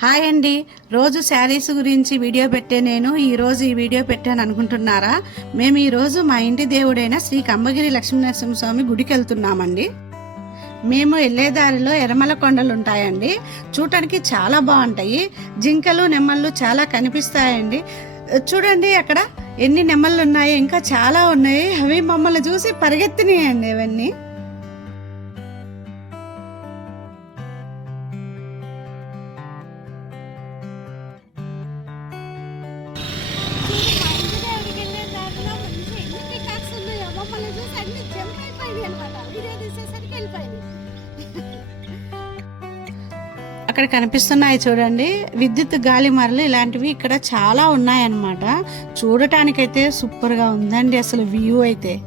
Hi అండి. రోజు శారీస్ గురించి వీడియో పెట్టే నేను ఈరోజు ఈ వీడియో పెట్టాను అనుకుంటున్నారా? మేము ఈరోజు మా ఇంటి దేవుడైన శ్రీ కంబగిరి లక్ష్మీనరసింహస్వామి గుడికి వెళ్తున్నామండి. మేము వెళ్ళే దారిలో కొండలు ఉంటాయండి చూడటానికి చాలా బాగుంటాయి. జింకలు నెమ్మళ్ళు చాలా కనిపిస్తాయండి. చూడండి అక్కడ ఎన్ని నెమ్మళ్ళు ఉన్నాయి ఇంకా చాలా ఉన్నాయి. అవి మమ్మల్ని చూసి పరిగెత్తినాయండి ఇవన్నీ. అక్కడ కనిపిస్తున్నాయి చూడండి. విద్యుత్ గాలి మరలు ఇలాంటివి ఇక్కడ చాలా ఉన్నాయన్నమాట. చూడటానికైతే సూపర్గా ఉందండి అసలు వ్యూ అయితే.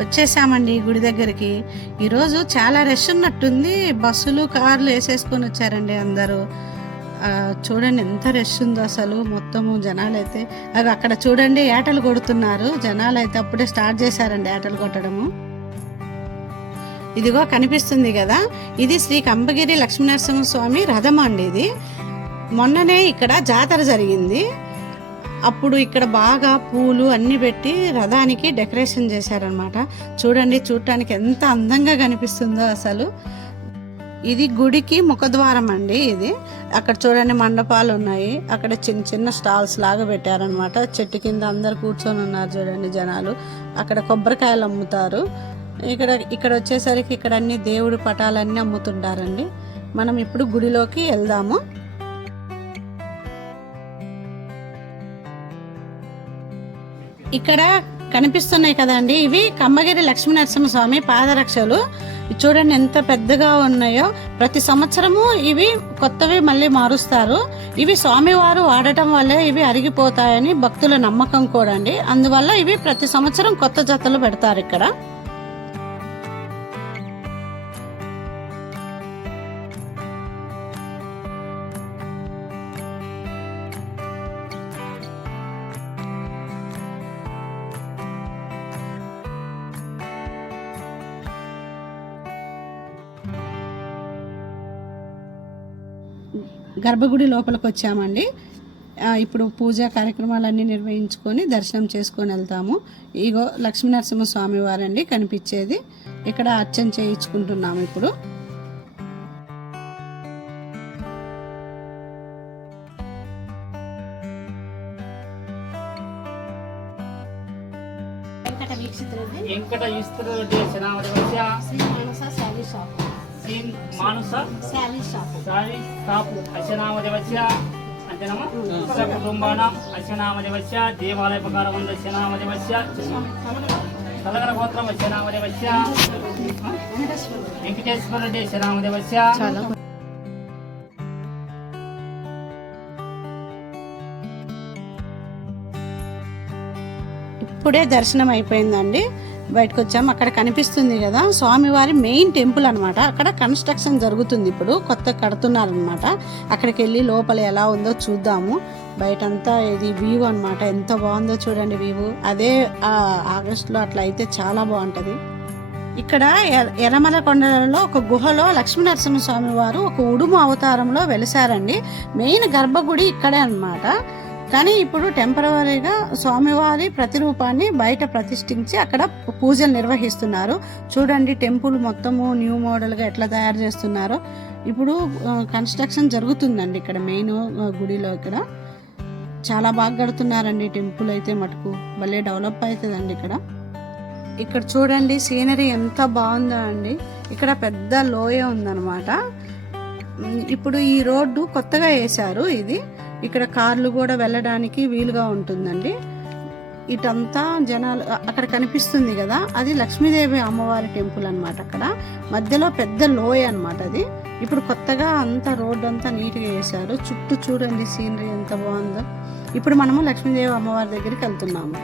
వచ్చేసామండి గుడి దగ్గరికి. ఈరోజు చాలా రష్ ఉన్నట్టుంది. బస్సులు కార్లు వేసేసుకొని వచ్చారండి అందరూ. చూడండి ఎంత రష్ ఉందో అసలు మొత్తము జనాలు అయితే అవి అక్కడ చూడండి ఏటలు కొడుతున్నారు. జనాలు అయితే అప్పుడే స్టార్ట్ చేశారండి ఏటలు కొట్టడము. ఇదిగో కనిపిస్తుంది కదా ఇది శ్రీ కంబగిరి లక్ష్మీనరసింహస్వామి రథం అండి ఇది. మొన్ననే ఇక్కడ జాతర జరిగింది. అప్పుడు ఇక్కడ బాగా పూలు అన్ని పెట్టి రథానికి డెకరేషన్ చేశారనమాట చూడండి చూడటానికి ఎంత అందంగా కనిపిస్తుందో అసలు. ఇది గుడికి ముఖద్వారం అండి ఇది. అక్కడ చూడండి మండపాలు ఉన్నాయి. అక్కడ చిన్న చిన్న స్టాల్స్ లాగా పెట్టారనమాట చెట్టు కింద అందరు కూర్చొని ఉన్నారు చూడండి జనాలు. అక్కడ కొబ్బరికాయలు అమ్ముతారు. ఇక్కడ ఇక్కడ వచ్చేసరికి ఇక్కడ అన్ని దేవుడి పటాలన్నీ అమ్ముతుంటారండి. మనం ఇప్పుడు గుడిలోకి వెళ్దాము. ఇక్కడ కనిపిస్తున్నాయి కదండి ఇవి కమ్మగిరి లక్ష్మీనరసింహ స్వామి పాదరక్షలు చూడండి ఎంత పెద్దగా ఉన్నాయో. ప్రతి సంవత్సరము ఇవి కొత్తవి మళ్ళీ మారుస్తారు. ఇవి స్వామివారు వాడటం వల్లే ఇవి అరిగిపోతాయని భక్తుల నమ్మకం కూడా అండి. అందువల్ల ఇవి ప్రతి సంవత్సరం కొత్త జతలు పెడతారు ఇక్కడ. గర్భగుడి లోపలికి వచ్చామండి ఇప్పుడు పూజా కార్యక్రమాలన్నీ నిర్వహించుకొని దర్శనం చేసుకొని వెళ్తాము. ఇగో లక్ష్మీనరసింహ స్వామి వారండి కనిపించేది. ఇక్కడ అర్చన చేయించుకుంటున్నాము ఇప్పుడు. వెంకట వీక్షితులండి వెంకట ఈశ్వరుడు శ్రీ మానస శాలీ షాప్. శ్రీ మానుస షాప్. సారి తాపు అశనామది వచ్చ అంతేనమ్మా కుటుంబానం దేవాలయ ప్రకారం ఉంది శనామది వచ్చ కలగర గోత్రం శనామది వచ్చ వెంకటేశ్వర రెడ్డి చాలా ఇప్పుడే దర్శనం అయిపోయిందండి. బయటకు వచ్చాము అక్కడ కనిపిస్తుంది కదా స్వామివారి మెయిన్ టెంపుల్ అనమాట అక్కడ కన్స్ట్రక్షన్ జరుగుతుంది ఇప్పుడు కొత్త కడుతున్నారనమాట అక్కడికి వెళ్ళి లోపల ఎలా ఉందో చూద్దాము. బయటంతా ఇది వ్యూ అనమాట ఎంత బాగుందో చూడండి వ్యూ అదే ఆగస్టులో అట్లా అయితే చాలా బాగుంటుంది. ఇక్కడ ఎర్ర- ఎర్రమల కొండలలో ఒక గుహలో లక్ష్మీనరసింహ స్వామి వారు ఒక ఉడుము అవతారంలో వెలిసారండి. మెయిన్ గర్భగుడి ఇక్కడే అనమాట కానీ ఇప్పుడు టెంపరవరీగా స్వామివారి ప్రతిరూపాన్ని బయట ప్రతిష్ఠించి అక్కడ పూజలు నిర్వహిస్తున్నారు. చూడండి టెంపుల్ మొత్తము న్యూ మోడల్గా ఎట్లా తయారు చేస్తున్నారో. ఇప్పుడు కన్స్ట్రక్షన్ జరుగుతుందండి ఇక్కడ మెయిన్ గుడిలో ఇక్కడ. చాలా బాగా కడుతున్నారండి టెంపుల్ అయితే మటుకు. భలే డెవలప్ అవుతుందండి ఇక్కడ. ఇక్కడ చూడండి సీనరీ ఎంత బాగుందో అండి. ఇక్కడ పెద్ద లోయ ఉందన్నమాట. ఇప్పుడు ఈ రోడ్డు కొత్తగా వేశారు ఇది. ఇక్కడ కార్లు కూడా వెళ్ళడానికి వీలుగా ఉంటుందండి. ఇటంతా జనాలు అక్కడ కనిపిస్తుంది కదా అది లక్ష్మీదేవి అమ్మవారి టెంపుల్ అన్నమాట అక్కడ. మధ్యలో పెద్ద లోయ అన్నమాట అది. ఇప్పుడు కొత్తగా అంతా రోడ్డు అంతా నీట్గా వేశారు చుట్టూ చూడండి సీనరీ ఎంత బాగుందో. ఇప్పుడు మనము లక్ష్మీదేవి అమ్మవారి దగ్గరికి వెళ్తున్నాము.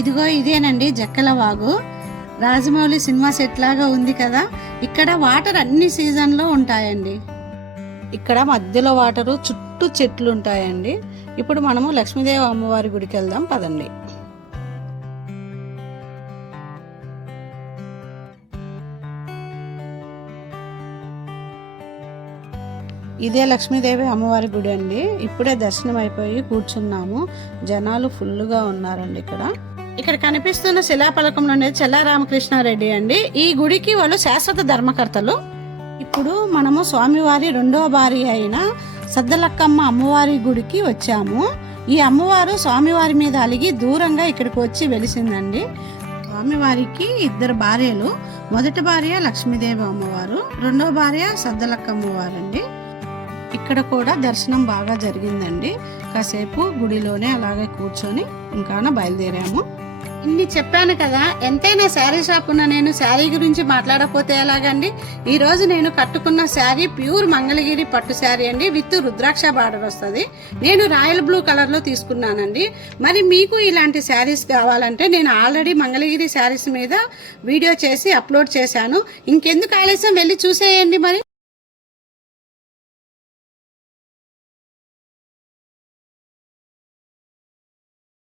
ఇదిగో ఇదేనండి జక్కల వాగు. రాజమౌళి సినిమా సెట్ లాగా ఉంది కదా. ఇక్కడ వాటర్ అన్ని సీజన్లో ఉంటాయండి. ఇక్కడ మధ్యలో వాటరు చుట్టూ చెట్లు ఉంటాయండి. ఇప్పుడు మనము లక్ష్మీదేవి అమ్మవారి గుడికి వెళ్దాం పదండి. ఇదే లక్ష్మీదేవి అమ్మవారి గుడి అండి ఇప్పుడే దర్శనం అయిపోయి కూర్చున్నాము. జనాలు ఫుల్గా ఉన్నారండి ఇక్కడ. ఇక్కడ కనిపిస్తున్న శిలాఫలకం ఉండేది చెల్లారామకృష్ణారెడ్డి అండి. ఈ గుడికి వాళ్ళు శాశ్వత ధర్మకర్తలు. ఇప్పుడు మనము స్వామివారి రెండవ భార్య అయిన సద్దలక్కమ్మ అమ్మవారి గుడికి వచ్చాము. ఈ అమ్మవారు స్వామివారి మీద అలిగి దూరంగా ఇక్కడికి వచ్చి వెలిసిందండి. స్వామివారికి ఇద్దరు భార్యలు. మొదటి భార్య లక్ష్మీదేవి అమ్మవారు. రెండో భార్య సద్దలక్క అమ్మవారు అండి ఇక్కడ కూడా దర్శనం బాగా జరిగిందండి. కాసేపు గుడిలోనే అలాగే కూర్చొని ఇంకా బయలుదేరాము. ఇన్ని చెప్పాను కదా ఎంతైనా శారీ షాప్ ఉన్న నేను శారీ గురించి మాట్లాడకపోతే ఎలాగండి? ఈ రోజు నేను కట్టుకున్న శారీ ప్యూర్ మంగళగిరి పట్టు శారీ అండి విత్ రుద్రాక్ష బార్డర్ వస్తుంది. నేను రాయల్ బ్లూ కలర్లో తీసుకున్నానండి. మరి మీకు ఇలాంటి శారీస్ కావాలంటే నేను ఆల్రెడీ మంగళగిరి శారీస్ మీద వీడియో చేసి అప్లోడ్ చేశాను. ఇంకెందుకు ఆలస్యం? వెళ్ళి చూసేయండి మరి.